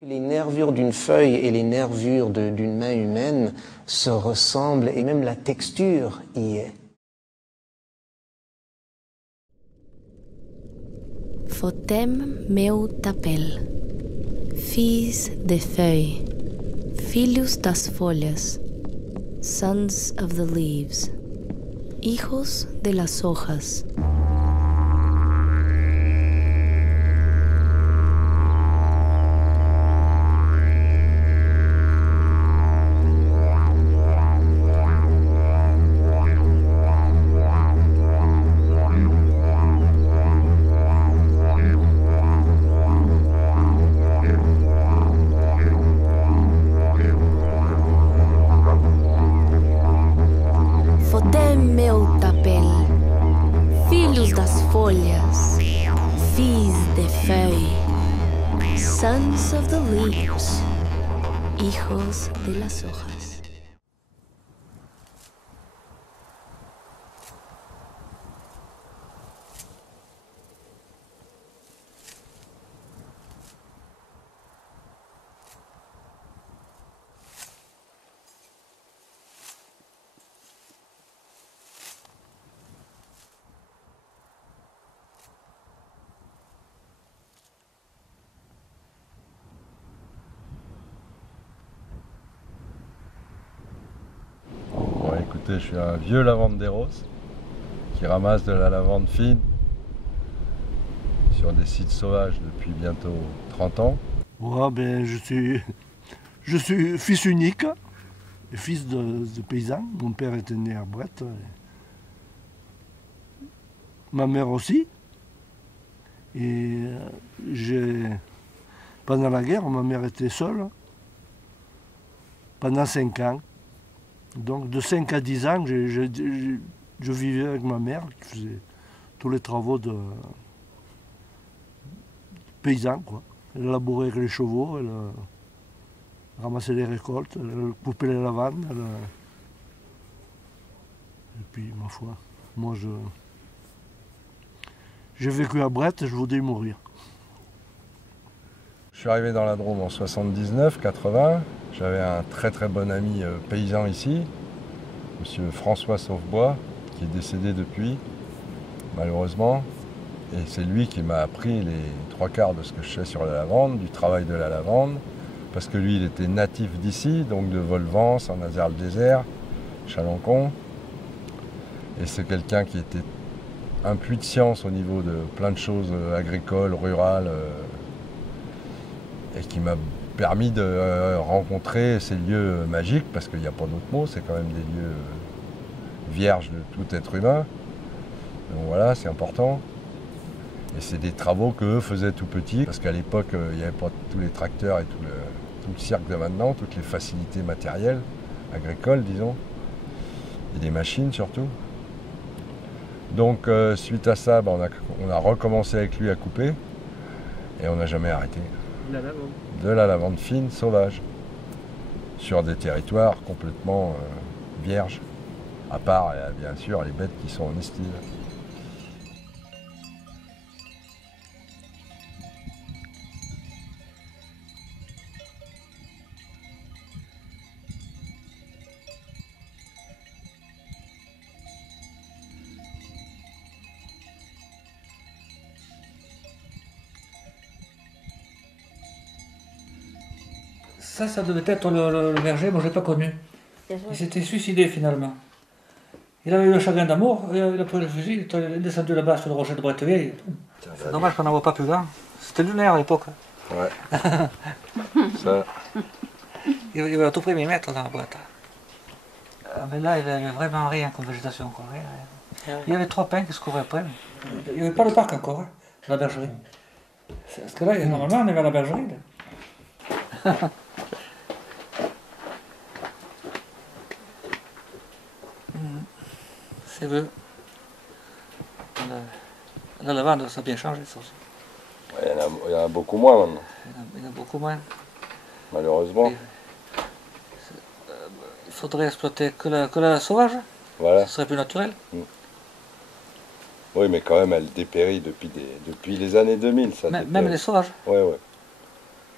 Les nervures d'une feuille et les nervures d'une main humaine se ressemblent et même la texture y est. Fotem meu tapel, fills de feuilles, filhos das folhas, sons of the leaves, hijos de las hojas. Fotem meu tapel, filhos das folhas, filhos de feuilles, sons of the leaves, hijos de las hojas. Bon, écoutez, je suis un vieux lavanderos qui ramasse de la lavande fine sur des sites sauvages depuis bientôt 30 ans. Moi, ben, je suis fils unique, fils de paysan. Mon père était né à Brette. Ma mère aussi. Et pendant la guerre, ma mère était seule pendant 5 ans. Donc de 5 à 10 ans, je vivais avec ma mère qui faisait tous les travaux de paysan, quoi. Elle labourait avec les chevaux, elle ramassait les récoltes, elle coupait les lavandes. Et puis, ma foi, moi j'ai vécu à Brette, je voulais y mourir. Je suis arrivé dans la Drôme en 79-80. J'avais un très très bon ami paysan ici, monsieur François Sauvebois, qui est décédé depuis, malheureusement. Et c'est lui qui m'a appris les 3/4 de ce que je sais sur la lavande, du travail de la lavande, parce que lui, il était natif d'ici, donc de Volvance, Saint-Nazaire-le-Désert, Chalencon. Et c'est quelqu'un qui était un puits de science au niveau de plein de choses agricoles, rurales, et qui m'a permis de rencontrer ces lieux magiques, parce qu'il n'y a pas d'autre mot, c'est quand même des lieux vierges de tout être humain. Donc voilà, c'est important. Et c'est des travaux qu'eux faisaient tout petits, parce qu'à l'époque, il n'y avait pas tous les tracteurs et tout le cirque de maintenant, toutes les facilités matérielles, agricoles, disons, et des machines surtout. Donc suite à ça, on a recommencé avec lui à couper, et on n'a jamais arrêté. De la lavande fine, sauvage, sur des territoires complètement vierges, à part bien sûr les bêtes qui sont en estive. Ça devait être le berger, moi je l'ai pas connu. Il s'était suicidé finalement. Il avait eu un chagrin d'amour, il a pris le fusil, il est descendu là-bas sur le rocher de Brettevieille. C'est dommage qu'on n'en voit pas plus grand. C'était lunaire à l'époque. Ouais. Ça. Il avait à tout près 1000 mètres dans la boîte. Mais là, il n'y avait vraiment rien comme végétation. Quoi. Rien. Il y avait 3 pins qui se couvraient après. Il n'y avait pas le parc encore, hein, la bergerie. Parce que là, normalement, on est vers la bergerie. Là. C'est vrai. La lavande, ça a bien changé, ça aussi. Il y en a beaucoup moins maintenant. Il y en a beaucoup moins. Malheureusement. Il faudrait exploiter que la sauvage. Voilà. Ce serait plus naturel. Oui, mais quand même, elle dépérit depuis les années 2000. Ça même les sauvages. Ouais.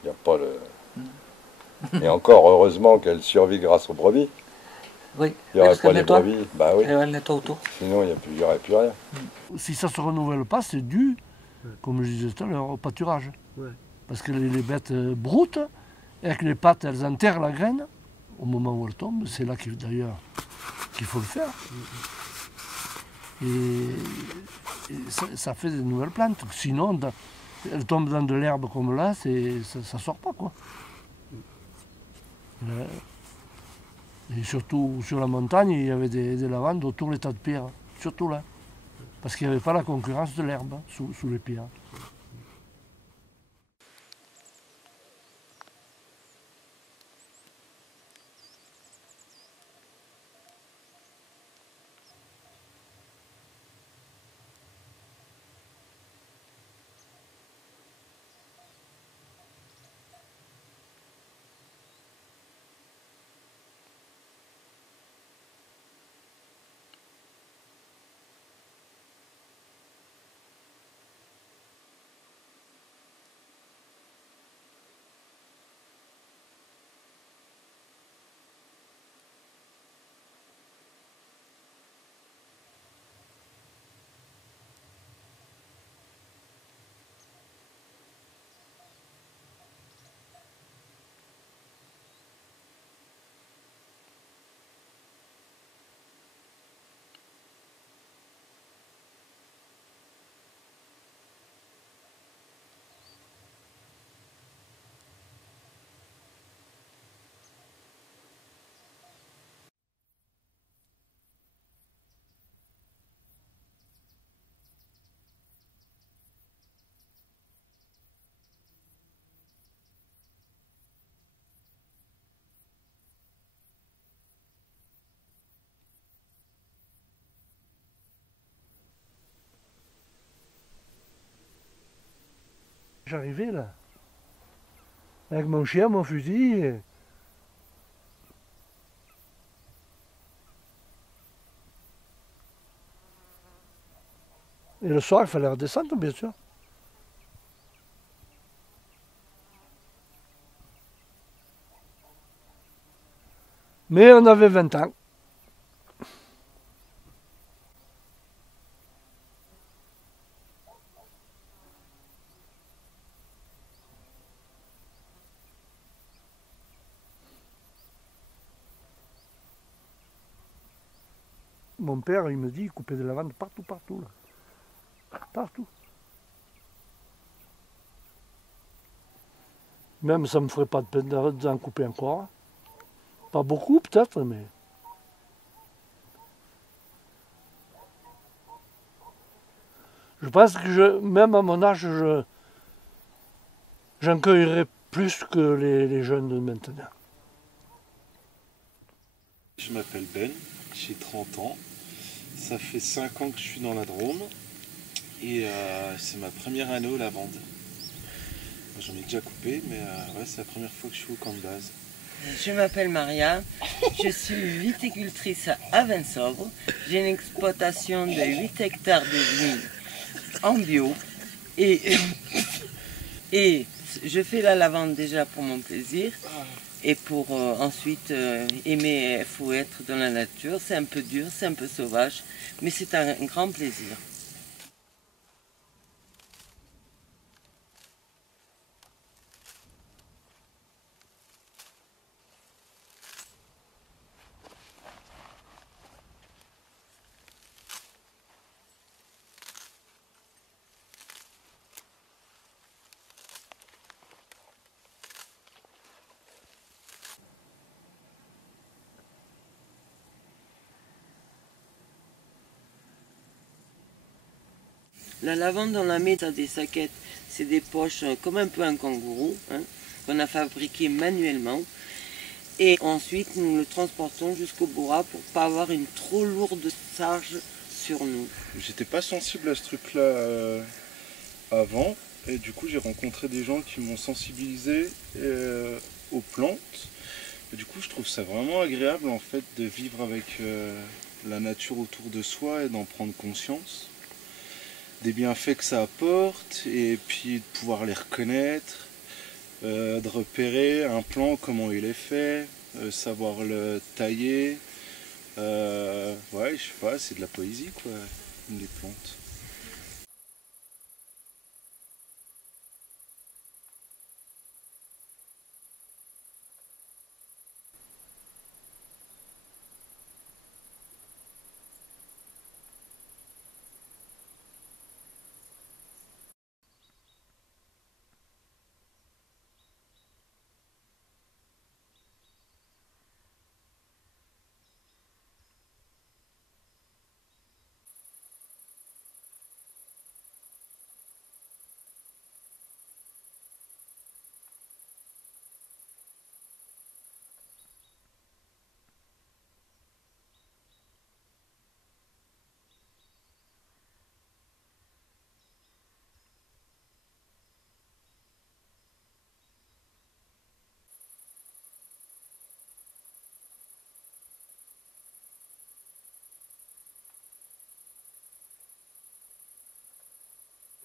Il n'y a pas le... Et encore, heureusement qu'elle survit grâce aux brebis. Oui, Il n'y aurait parce pas qu'elle les nettoie. brebis. Bah oui. Et elle nettoie autour. Sinon, il n'y aurait plus rien. Si ça ne se renouvelle pas, c'est dû, comme je disais tout à l'heure, au pâturage. Ouais. Parce que les bêtes broutent, et avec les pattes, elles enterrent la graine. Au moment où elle tombe, c'est là d'ailleurs qu'il faut le faire. Et ça fait des nouvelles plantes. Sinon, elles tombent dans de l'herbe comme là, ça ne sort pas, quoi. Et surtout sur la montagne, il y avait des lavandes autour des tas de pierres, surtout là. Parce qu'il n'y avait pas la concurrence de l'herbe sous les pierres. J'arrivais là, avec mon chien, mon fusil. Et le soir, il fallait redescendre, bien sûr. Mais on avait 20 ans. Mon père, il me dit, il coupait de la lavande partout, là. Partout. Même ça ne me ferait pas de peine d'en couper encore. Pas beaucoup peut-être, mais... Je pense que même à mon âge, j'en cueillerais plus que les jeunes de maintenant. Je m'appelle Ben, j'ai 30 ans. Ça fait 5 ans que je suis dans la Drôme et c'est ma première année aux lavandes. J'en ai déjà coupé, mais ouais, c'est la première fois que je suis au camp de base. Je m'appelle Maria, je suis viticultrice à Vinsobres. J'ai une exploitation de 8 hectares de vignes en bio et je fais la lavande déjà pour mon plaisir et pour ensuite aimer, il faut être dans la nature. C'est un peu dur, c'est un peu sauvage, mais c'est un grand plaisir. La lavande, on la met dans des saquettes, c'est des poches comme un peu un kangourou, hein, qu'on a fabriqué manuellement. Et ensuite, nous le transportons jusqu'au Bora pour ne pas avoir une trop lourde charge sur nous. J'étais pas sensible à ce truc-là avant, et du coup j'ai rencontré des gens qui m'ont sensibilisé aux plantes. Et du coup je trouve ça vraiment agréable en fait de vivre avec la nature autour de soi et d'en prendre conscience. Des bienfaits que ça apporte et puis de pouvoir les reconnaître de repérer un plant, comment il est fait, savoir le tailler. Ouais, je sais pas, c'est de la poésie quoi, les plantes.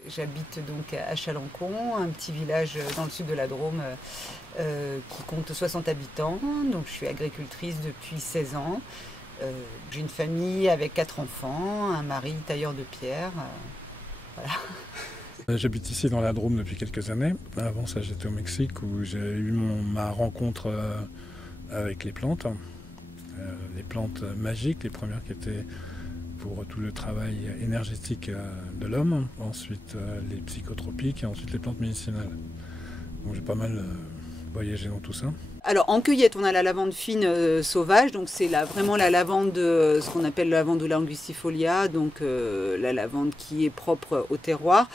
J'habite donc à Chalancon, un petit village dans le sud de la Drôme qui compte 60 habitants. Donc je suis agricultrice depuis 16 ans. J'ai une famille avec 4 enfants, un mari tailleur de pierre. Voilà. J'habite ici dans la Drôme depuis quelques années. Avant ça, j'étais au Mexique où j'ai eu ma rencontre avec les plantes magiques, les premières qui étaient pour tout le travail énergétique de l'homme, ensuite les psychotropiques et ensuite les plantes médicinales. Donc j'ai pas mal voyagé dans tout ça. Alors en cueillette, on a la lavande fine sauvage, donc c'est vraiment la lavande, ce qu'on appelle la lavandula angustifolia, donc la lavande qui est propre au terroir,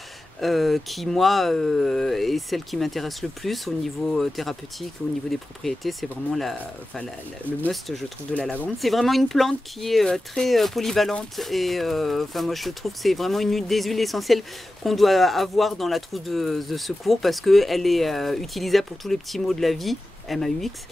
qui moi est celle qui m'intéresse le plus au niveau thérapeutique, au niveau des propriétés. C'est vraiment le must, je trouve, de la lavande. C'est vraiment une plante qui est très polyvalente et moi je trouve que c'est vraiment une des huiles essentielles qu'on doit avoir dans la trousse de secours parce qu'elle est utilisable pour tous les petits maux de la vie. MAUX,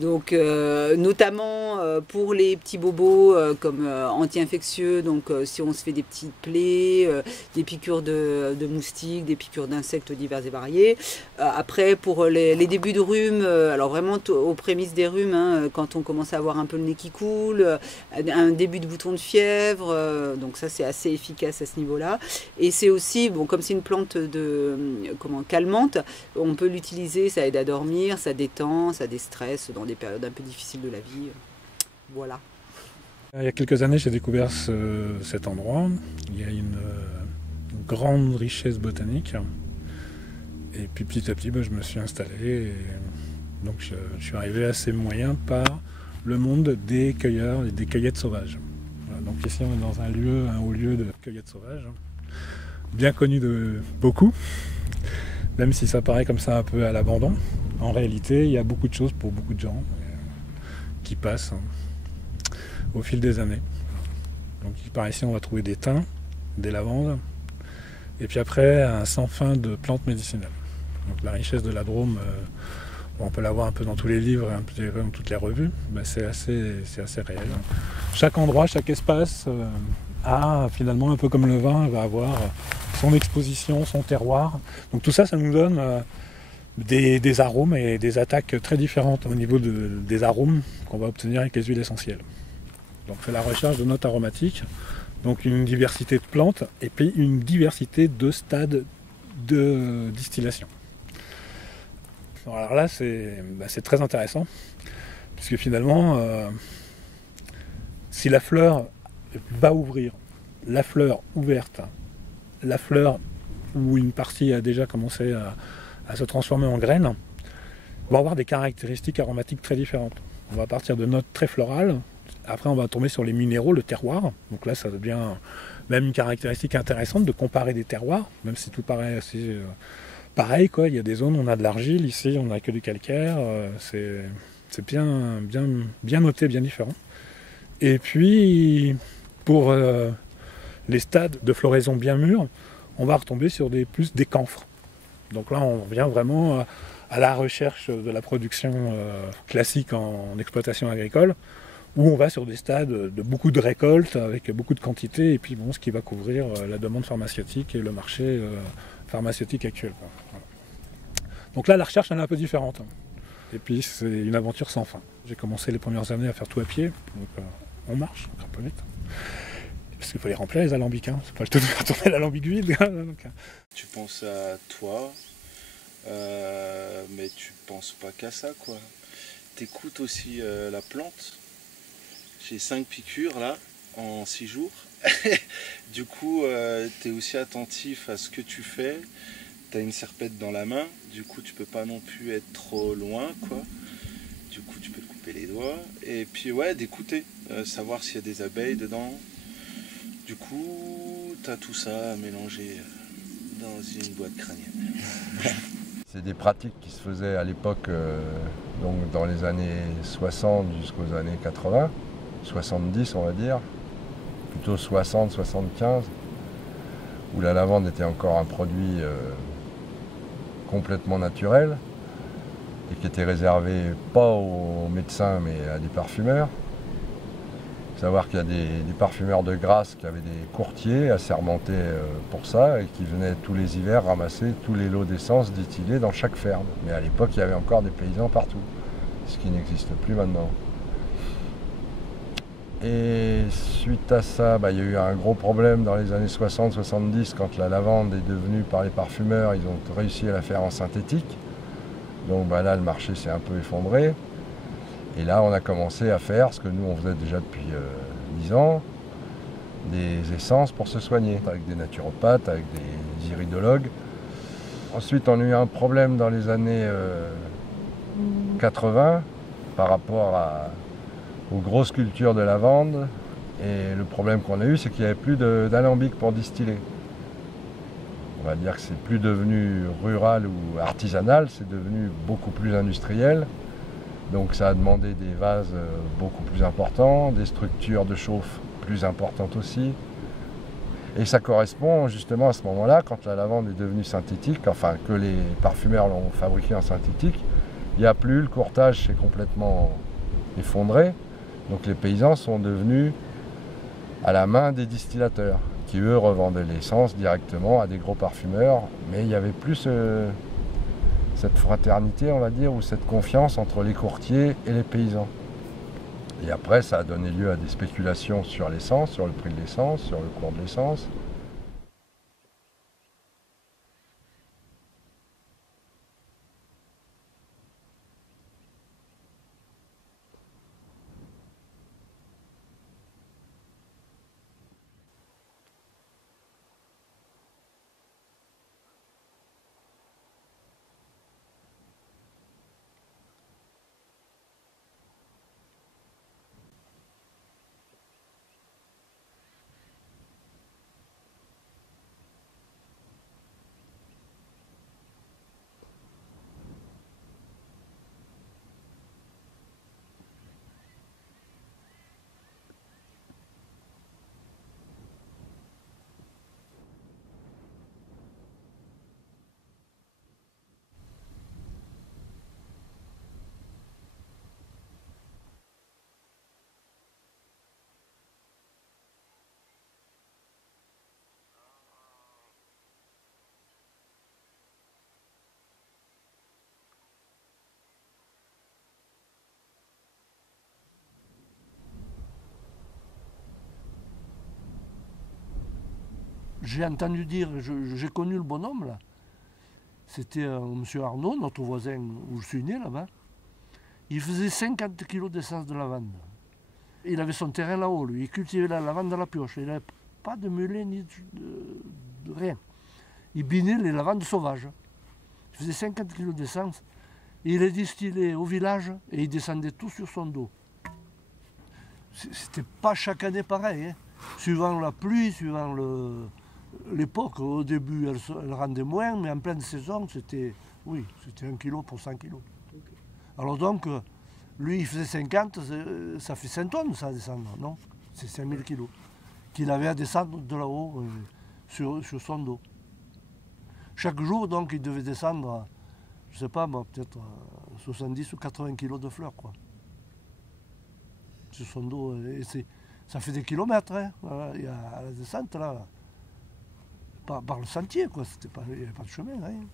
donc notamment pour les petits bobos comme anti-infectieux, donc si on se fait des petites plaies, des piqûres de moustiques, des piqûres d'insectes divers et variés. Après pour les débuts de rhume, alors vraiment aux prémices des rhumes, quand on commence à avoir un peu le nez qui coule, un début de bouton de fièvre, donc ça c'est assez efficace à ce niveau-là. Et c'est aussi, bon, comme c'est une plante calmante, on peut l'utiliser, ça aide à dormir, ça détend, ça déstresse dans des périodes un peu difficiles de la vie. Voilà. Il y a quelques années, j'ai découvert cet endroit. Il y a une grande richesse botanique. Et puis petit à petit, je me suis installé. Et donc je suis arrivé à ces moyens par le monde des cueilleurs et des cueillettes sauvages. Voilà, donc ici, on est dans un haut lieu de cueillettes sauvages, bien connu de beaucoup, même si ça paraît comme ça un peu à l'abandon. En réalité, il y a beaucoup de choses pour beaucoup de gens qui passent au fil des années. Donc par ici, on va trouver des thym, des lavandes, et puis après, un sans fin de plantes médicinales. Donc la richesse de la Drôme, on peut la voir un peu dans tous les livres et un peu dans toutes les revues, c'est assez réel. Chaque endroit, chaque espace a finalement, un peu comme le vin, va avoir son exposition, son terroir. Donc tout ça, ça nous donne des arômes et des attaques très différentes au niveau des arômes qu'on va obtenir avec les huiles essentielles. Donc c'est la recherche de notes aromatiques, donc une diversité de plantes et puis une diversité de stades de distillation. Alors là c'est très intéressant, puisque finalement si la fleur va ouvrir, la fleur ouverte, la fleur où une partie a déjà commencé à se transformer en graines, va avoir des caractéristiques aromatiques très différentes. On va partir de notes très florales, après on va tomber sur les minéraux, le terroir, donc là ça devient même une caractéristique intéressante de comparer des terroirs, même si tout paraît assez pareil, quoi. Il y a des zones où on a de l'argile, ici on n'a que du calcaire, c'est bien noté, bien différent. Et puis pour les stades de floraison bien mûrs, on va retomber sur plus des camphres. Donc là, on vient vraiment à la recherche de la production classique en exploitation agricole, où on va sur des stades de beaucoup de récoltes, avec beaucoup de quantité, et puis ce qui va couvrir la demande pharmaceutique et le marché pharmaceutique actuel. Voilà. Donc là, la recherche, elle est un peu différente. Et puis, c'est une aventure sans fin. J'ai commencé les premières années à faire tout à pied. Donc, on marche un peu vite. Parce qu'il faut les remplir, les alambics. Hein. C'est pas le tout de faire tourner l'alambic vide. Donc, Tu penses à toi, mais tu penses pas qu'à ça, quoi. T'écoutes aussi la plante. J'ai 5 piqûres, là, en 6 jours. Du coup, tu es aussi attentif à ce que tu fais. Tu as une serpette dans la main, du coup tu peux pas non plus être trop loin, quoi. Du coup tu peux te couper les doigts. Et puis ouais, d'écouter, savoir s'il y a des abeilles dedans. Du coup, tu as tout ça à mélanger dans une boîte crânienne. C'est des pratiques qui se faisaient à l'époque, donc dans les années 60 jusqu'aux années 80, 70 on va dire. Plutôt 60, 75, où la lavande était encore un produit complètement naturel et qui était réservé pas aux médecins mais à des parfumeurs. Il faut savoir qu'il y a des parfumeurs de Grasse qui avaient des courtiers assermentés pour ça et qui venaient tous les hivers ramasser tous les lots d'essence distillés dans chaque ferme. Mais à l'époque, il y avait encore des paysans partout, ce qui n'existe plus maintenant. Et suite à ça, il y a eu un gros problème dans les années 60-70 quand la lavande est devenue par les parfumeurs, ils ont réussi à la faire en synthétique. Donc là, le marché s'est un peu effondré. Et là, on a commencé à faire ce que nous, on faisait déjà depuis 10 ans, des essences pour se soigner, avec des naturopathes, avec des iridologues. Ensuite, on a eu un problème dans les années 80 par rapport aux grosses cultures de lavande. Et le problème qu'on a eu, c'est qu'il n'y avait plus d'alambic pour distiller. On va dire que c'est plus devenu rural ou artisanal, c'est devenu beaucoup plus industriel. Donc ça a demandé des vases beaucoup plus importants, des structures de chauffe plus importantes aussi. Et ça correspond justement à ce moment-là, quand la lavande est devenue synthétique, enfin que les parfumeurs l'ont fabriquée en synthétique, il n'y a plus, le courtage s'est complètement effondré. Donc les paysans sont devenus à la main des distillateurs, qui eux revendaient l'essence directement à des gros parfumeurs. Mais il n'y avait plus cette fraternité, on va dire, ou cette confiance entre les courtiers et les paysans. Et après, ça a donné lieu à des spéculations sur l'essence, sur le prix de l'essence, sur le cours de l'essence. J'ai entendu dire, j'ai connu le bonhomme là. C'était monsieur Arnaud, notre voisin où je suis né là-bas. Il faisait 50 kilos d'essence de lavande. Il avait son terrain là-haut, lui. Il cultivait la lavande à la pioche. Il n'avait pas de mulet ni de rien. Il binait les lavandes sauvages. Il faisait 50 kilos d'essence. Il les distillait au village et il descendait tout sur son dos. C'était pas chaque année pareil. Hein. Suivant la pluie, suivant l'époque, au début, elle rendait moins, mais en pleine saison, c'était 1 kilo pour 100 kilos. Okay. Alors donc, lui, il faisait 50, ça fait 5 tonnes, ça, à descendre, non? C'est 5000 kilos qu'il avait à descendre de là-haut sur son dos. Chaque jour, donc, il devait descendre, je sais pas, peut-être 70 ou 80 kilos de fleurs, quoi. Sur son dos, et ça fait des kilomètres, hein. Voilà, il y a à la descente, là. Par le sentier, quoi. Il n'y avait pas de chemin, rien.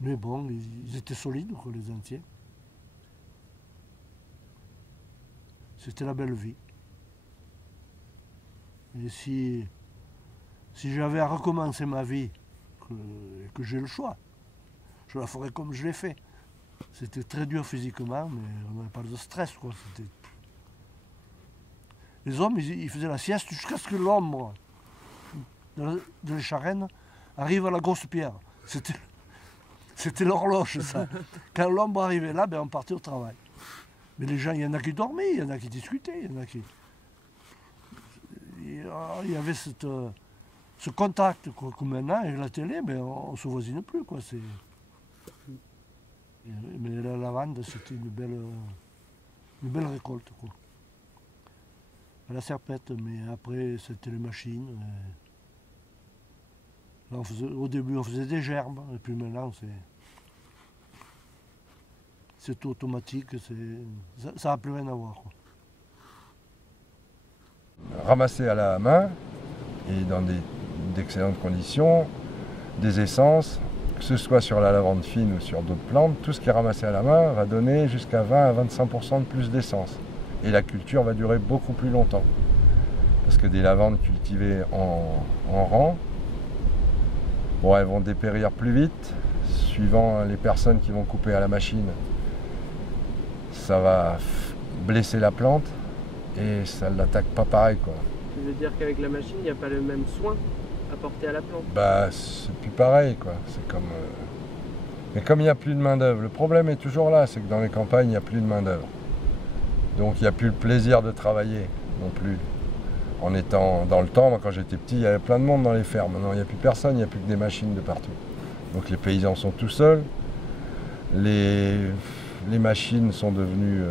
Mais bon, ils étaient solides, quoi, les anciens. C'était la belle vie. Et si j'avais à recommencer ma vie, et que j'ai le choix, je la ferais comme je l'ai fait. C'était très dur physiquement, mais on n'avait pas de stress, quoi. Les hommes, ils faisaient la sieste jusqu'à ce que l'ombre de l'écharène arrive à la grosse pierre. C'était l'horloge, ça. Quand l'ombre arrivait là, ben, on partait au travail. Mais les gens, il y en a qui dormaient, il y en a qui discutaient, il y en a qui... Il y avait ce contact, quoi, que maintenant, avec la télé, mais on ne se voisine plus, quoi. Mais la lavande, c'était une belle récolte, quoi. À la serpette, mais après, c'était les machines. Là, au début, on faisait des gerbes, et puis maintenant, c'est tout automatique, ça n'a plus rien à voir, quoi. Ramasser à la main, et dans d'excellentes conditions, des essences, que ce soit sur la lavande fine ou sur d'autres plantes, tout ce qui est ramassé à la main va donner jusqu'à 20 à 25% de plus d'essence. Et la culture va durer beaucoup plus longtemps. Parce que des lavandes cultivées en rang, bon, elles vont dépérir plus vite, suivant les personnes qui vont couper à la machine. Ça va blesser la plante et ça ne l'attaque pas pareil, quoi. Tu veux dire qu'avec la machine, il n'y a pas le même soin apporté à la plante? Bah, c'est plus pareil, quoi. C'est comme... Mais comme il n'y a plus de main-d'œuvre, le problème est toujours là, c'est que dans les campagnes, il n'y a plus de main-d'œuvre. Donc il n'y a plus le plaisir de travailler non plus. En étant dans le temps, moi, quand j'étais petit, il y avait plein de monde dans les fermes. Maintenant, il n'y a plus personne, il n'y a plus que des machines de partout. Donc les paysans sont tout seuls. Les machines sont devenues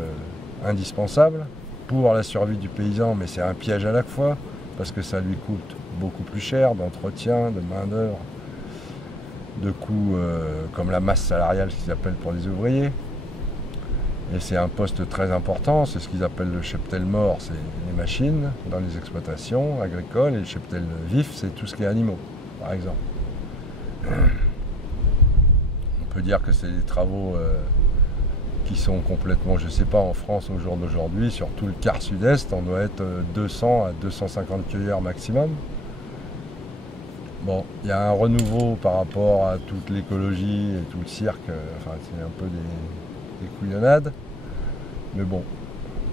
indispensables pour la survie du paysan, mais c'est un piège à la fois, parce que ça lui coûte beaucoup plus cher d'entretien, de main-d'œuvre, de coûts comme la masse salariale, ce qu'ils appellent pour les ouvriers. Et c'est un poste très important, c'est ce qu'ils appellent le cheptel mort, c'est les machines dans les exploitations agricoles, et le cheptel vif, c'est tout ce qui est animaux, par exemple. On peut dire que c'est des travaux qui sont complètement, je ne sais pas, en France au jour d'aujourd'hui, sur tout le quart sud-est, on doit être 200 à 250 cueilleurs maximum. Bon, il y a un renouveau par rapport à toute l'écologie et tout le cirque, enfin c'est un peu des couillonnades, mais bon,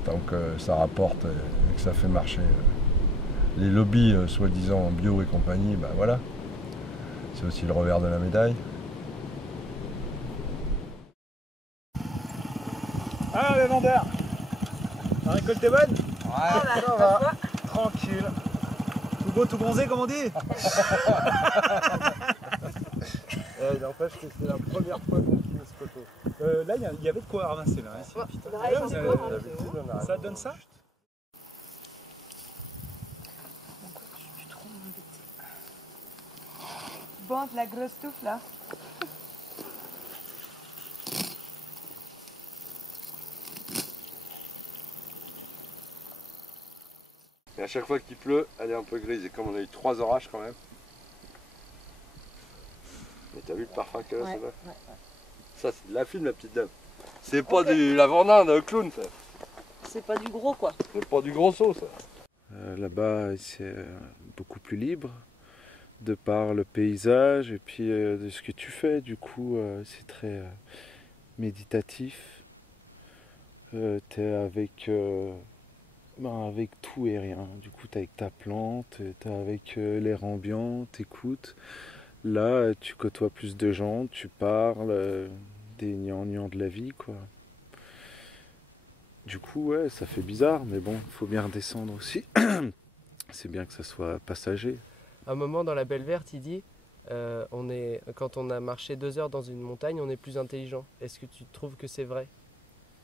tant que ça rapporte et que ça fait marcher les lobbies soi-disant bio et compagnie, ben voilà, c'est aussi le revers de la médaille. Ah les vendeurs, la récolte est bonne? Ouais, ça va, tranquille. Tout beau, tout bronzé comme on dit. N'empêche que c'est la première fois qu'on filme ce poteau. Là, il y avait de quoi ramasser là. Ici. Ça donne ça? Bon, la grosse touffe là. Et à chaque fois qu'il pleut, elle est un peu grise. Et comme on a eu 3 orages quand même. Mais t'as vu le parfum qu'elle a, ouais, ça va, ouais. Ça c'est de la fine, la petite dame. C'est pas du lavandin de clown, ça. C'est pas du gros, quoi. C'est pas du gros saut, ça. Là-bas, c'est beaucoup plus libre, de par le paysage et puis de ce que tu fais. Du coup, c'est très méditatif. T'es avec tout et rien. Du coup, t'es avec ta plante, t'es avec l'air ambiant, t'écoutes. Là, tu côtoies plus de gens, tu parles des gnangnans de la vie, quoi. Du coup, ouais, ça fait bizarre, mais bon, il faut bien redescendre aussi. C'est bien que ça soit passager. À un moment, dans La Belle Verte, il dit quand on a marché 2 heures dans une montagne, on est plus intelligent. Est-ce que tu trouves que c'est vrai?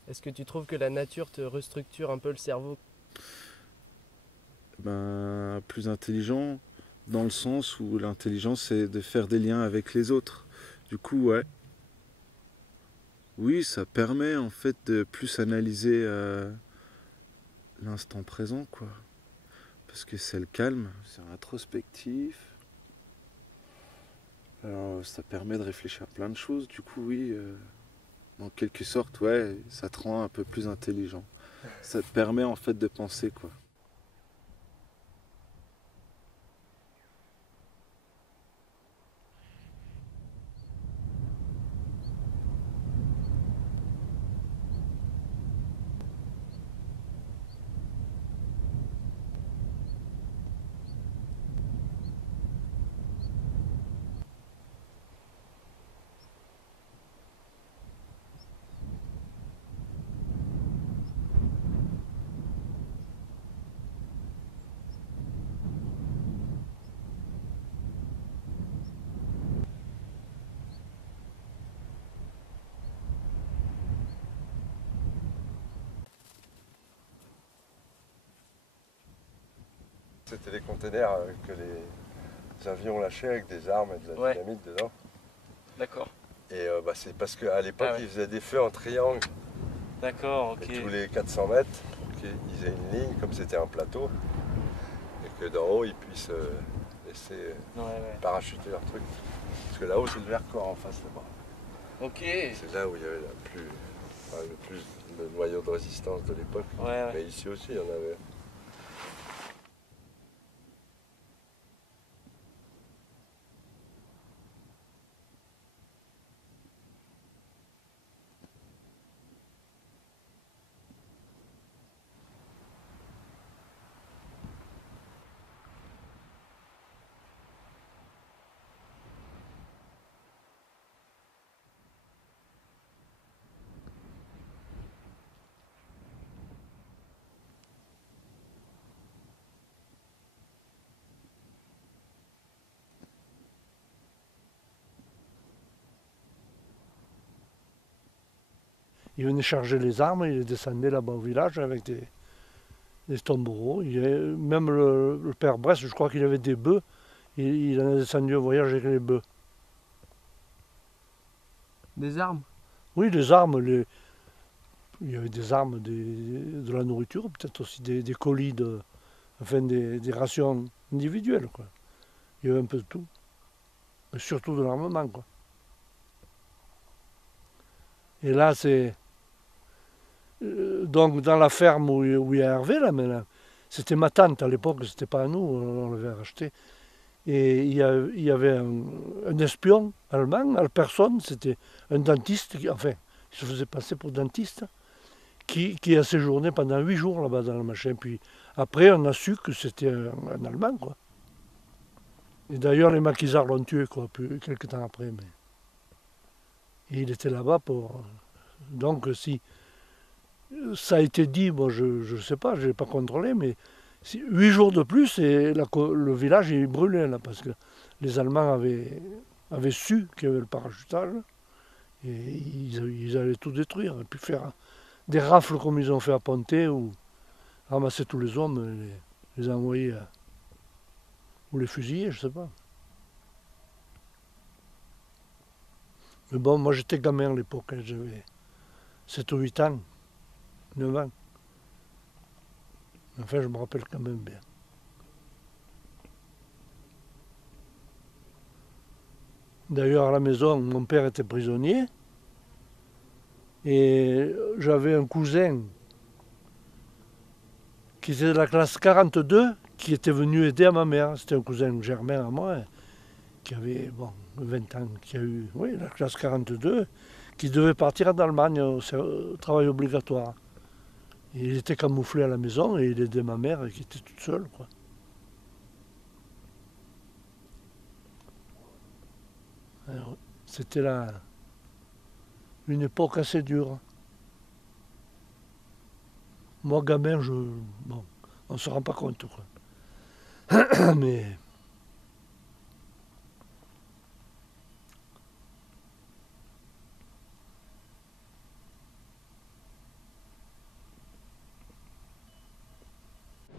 Est-ce que tu trouves que la nature te restructure un peu le cerveau? Plus intelligent dans le sens où l'intelligence, c'est de faire des liens avec les autres. Du coup, ouais. Oui, ça permet en fait de plus analyser l'instant présent, quoi. Parce que c'est le calme, c'est introspectif. Alors, ça permet de réfléchir à plein de choses, du coup oui, en quelque sorte, ouais, ça te rend un peu plus intelligent. Ça te permet en fait de penser, quoi. C'était les containers que les avions lâchaient avec des armes et de la dynamite dedans. D'accord. Et c'est parce qu'à l'époque, ils faisaient des feux en triangle. D'accord, ok. Et tous les 400 mètres, ils faisaient une ligne, comme c'était un plateau, et que d'en haut, ils puissent laisser parachuter leur truc. Parce que là-haut, c'est le Vercors en face là-bas. Ok. C'est là où il y avait le plus de noyau de résistance de l'époque. Mais ici aussi, il y en avait. Il venait charger les armes, il descendait là-bas au village avec des tombereaux. Même le père Brest, je crois qu'il avait des bœufs, il en a descendu au voyage avec les bœufs. Des armes? Oui, des armes. Il y avait des armes, de la nourriture, peut-être aussi des colis, des rations individuelles, quoi. Il y avait un peu de tout. Mais surtout de l'armement, quoi. Et là, c'est... Donc dans la ferme où il y a Hervé, là, mais là, c'était ma tante à l'époque, c'était pas à nous, on l'avait racheté. Et il y avait un espion allemand, Alpersson, c'était un dentiste, il se faisait passer pour dentiste, qui a séjourné pendant 8 jours là-bas dans le machin. Puis après, on a su que c'était un Allemand, quoi. Et d'ailleurs, les maquisards l'ont tué, quoi, quelques temps après. Et il était là-bas pour... Donc si... Ça a été dit, bon, je ne sais pas, je n'ai pas contrôlé, mais 8 jours de plus et le village est brûlé, là, parce que les Allemands avaient su qu'il y avait le parachutage et ils allaient tout détruire. Et puis faire des rafles comme ils ont fait à Pontet, ou ramasser tous les hommes, les envoyer ou les fusiller, je ne sais pas. Mais bon, moi j'étais gamin à l'époque, j'avais 7 ou 8 ans. 9 ans. Enfin, je me rappelle quand même bien. D'ailleurs, à la maison, mon père était prisonnier. Et j'avais un cousin qui était de la classe 42, qui était venu aider à ma mère. C'était un cousin germain à moi, qui avait 20 ans, qui a eu la classe 42, qui devait partir en Allemagne au travail obligatoire. Il était camouflé à la maison et il aidait ma mère qui était toute seule, quoi. C'était une époque assez dure. Moi, gamin, on ne se rend pas compte, quoi. Mais...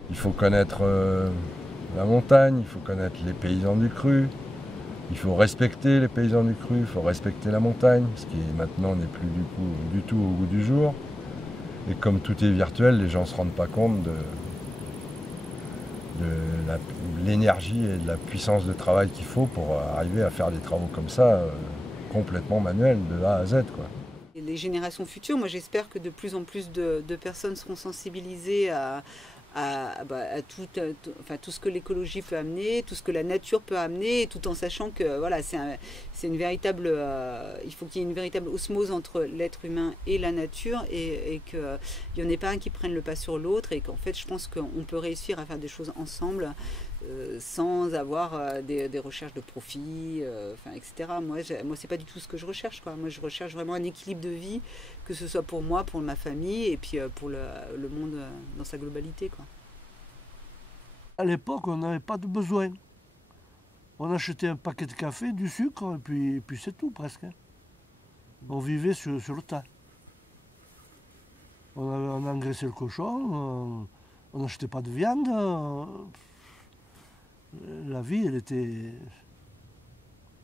Il faut connaître la montagne, il faut connaître les paysans du cru, il faut respecter les paysans du cru, il faut respecter la montagne, ce qui maintenant n'est plus du tout au goût du jour. Et comme tout est virtuel, les gens ne se rendent pas compte de l'énergie et de la puissance de travail qu'il faut pour arriver à faire des travaux comme ça, complètement manuels, de A à Z, quoi. Et les générations futures, moi j'espère que de plus en plus de personnes seront sensibilisées à tout ce que l'écologie peut amener, tout ce que la nature peut amener, tout en sachant que voilà, c'est une véritable, il faut qu'il y ait une véritable osmose entre l'être humain et la nature, et qu'il n'y en ait pas un qui prenne le pas sur l'autre, et qu'en fait je pense qu'on peut réussir à faire des choses ensemble sans avoir des recherches de profit, etc. Moi c'est pas du tout ce que je recherche, quoi. Moi je recherche vraiment un équilibre de vie, que ce soit pour moi, pour ma famille, et puis pour le monde dans sa globalité, quoi. À l'époque, on n'avait pas de besoin. On achetait un paquet de café, du sucre, et puis c'est tout presque. On vivait sur le tas. On engraissait le cochon, on n'achetait pas de viande. La vie, elle était...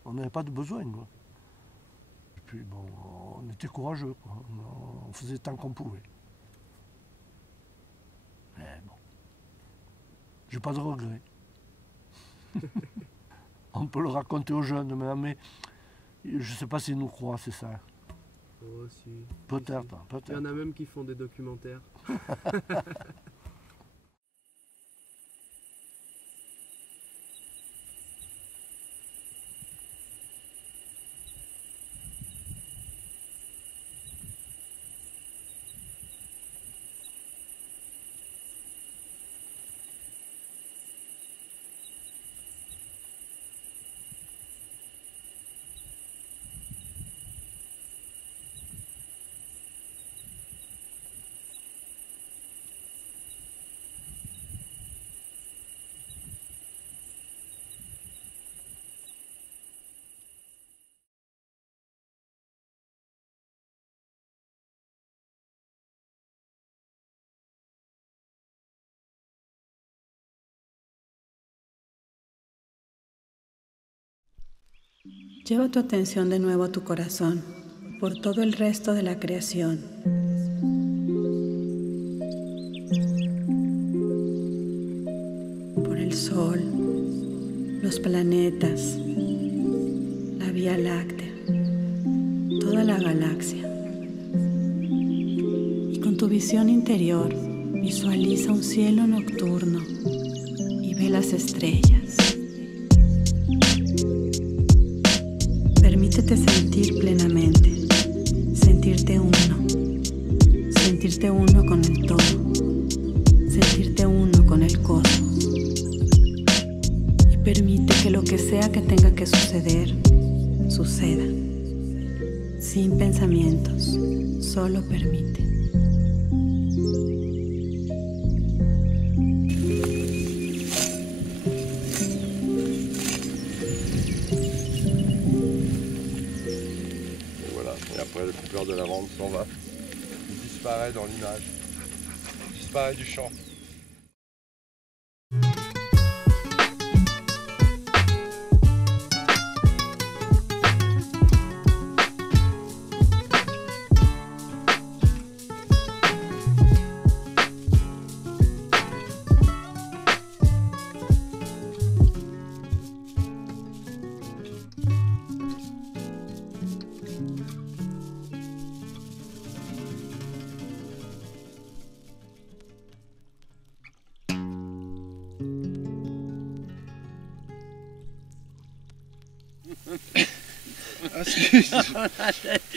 On n'avait pas de besoin, quoi. Et puis bon, on était courageux, quoi. On faisait tant qu'on pouvait. Mais bon, j'ai pas de regrets. On peut le raconter aux jeunes, mais je sais pas s'ils nous croient, c'est ça. Oh, si. Peut-être, Si. peut-être. Il y en a même qui font des documentaires. Lleva tu atención de nuevo a tu corazón por todo el resto de la creación. Por el Sol, los planetas, la Vía Láctea, toda la galaxia. Y con tu visión interior, visualiza un cielo nocturno y ve las estrellas. Permítete sentir plenamente, sentirte uno con el todo, sentirte uno con el cosmos. Y permite que lo que sea que tenga que suceder, suceda. Sin pensamientos, solo permite. Le coupeur de lavande s'en va, il disparaît dans l'image, il disparaît du champ.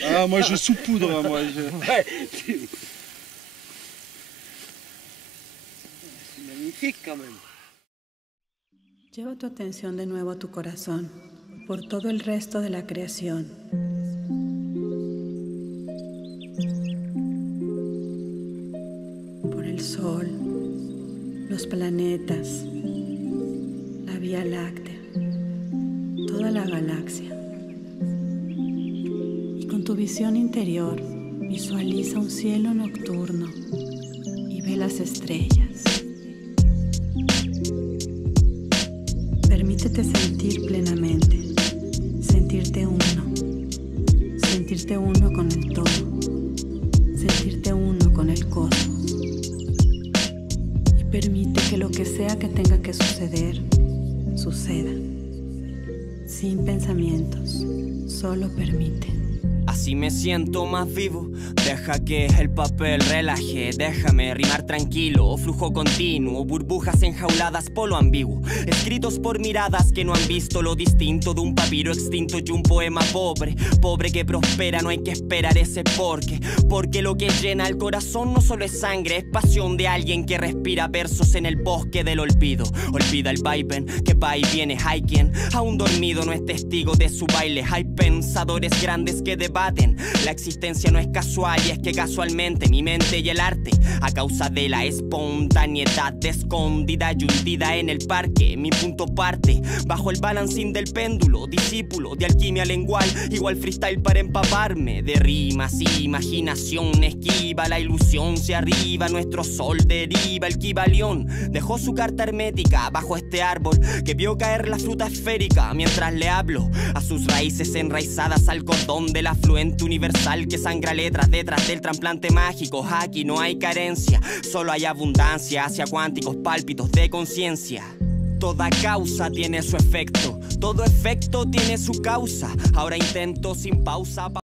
Ah, moi je saupoudre, moi. Ouais. C'est magnifique quand même. Lleva tu atención de nuevo a tu corazón por todo el resto de la creación. Por el Sol, los planetas, la Vía Láctea, toda la galaxia. Y con tu visión interior, visualiza un cielo nocturno y ve las estrellas. Permítete sentir plenamente, sentirte uno con el todo, sentirte uno con el cosmos. Y permite que lo que sea que tenga que suceder, suceda. Sin pensamientos, solo permite. Así me siento más vivo. Deja que el papel relaje. Déjame rimar tranquilo. Flujo continuo. Burbujas enjauladas por lo ambiguo. Escritos por miradas que no han visto lo distinto de un papiro extinto y un poema pobre. Pobre que prospera, no hay que esperar ese porqué. Porque lo que llena el corazón no solo es sangre, es pasión de alguien que respira versos en el bosque del olvido. Olvida el vaivén que va y viene. Hay quien aún dormido no es testigo de su baile. Hay pensadores grandes que debaten. La existencia no es casual y es que casualmente mi mente y el arte, a causa de la espontaneidad escondida y hundida en el parque, mi punto parte bajo el balancín del péndulo, discípulo de alquimia lengual, igual freestyle para empaparme de rimas. Imaginación esquiva, la ilusión se arriba, nuestro sol deriva. El Kibalión dejó su carta hermética bajo este árbol que vio caer la fruta esférica mientras le hablo a sus raíces enraizadas al cordón de la afluente universal que sangra letras detrás del trasplante mágico. Aquí no hay carencia, solo hay abundancia hacia cuánticos pálpitos de conciencia. Toda causa tiene su efecto, todo efecto tiene su causa. Ahora intento sin pausa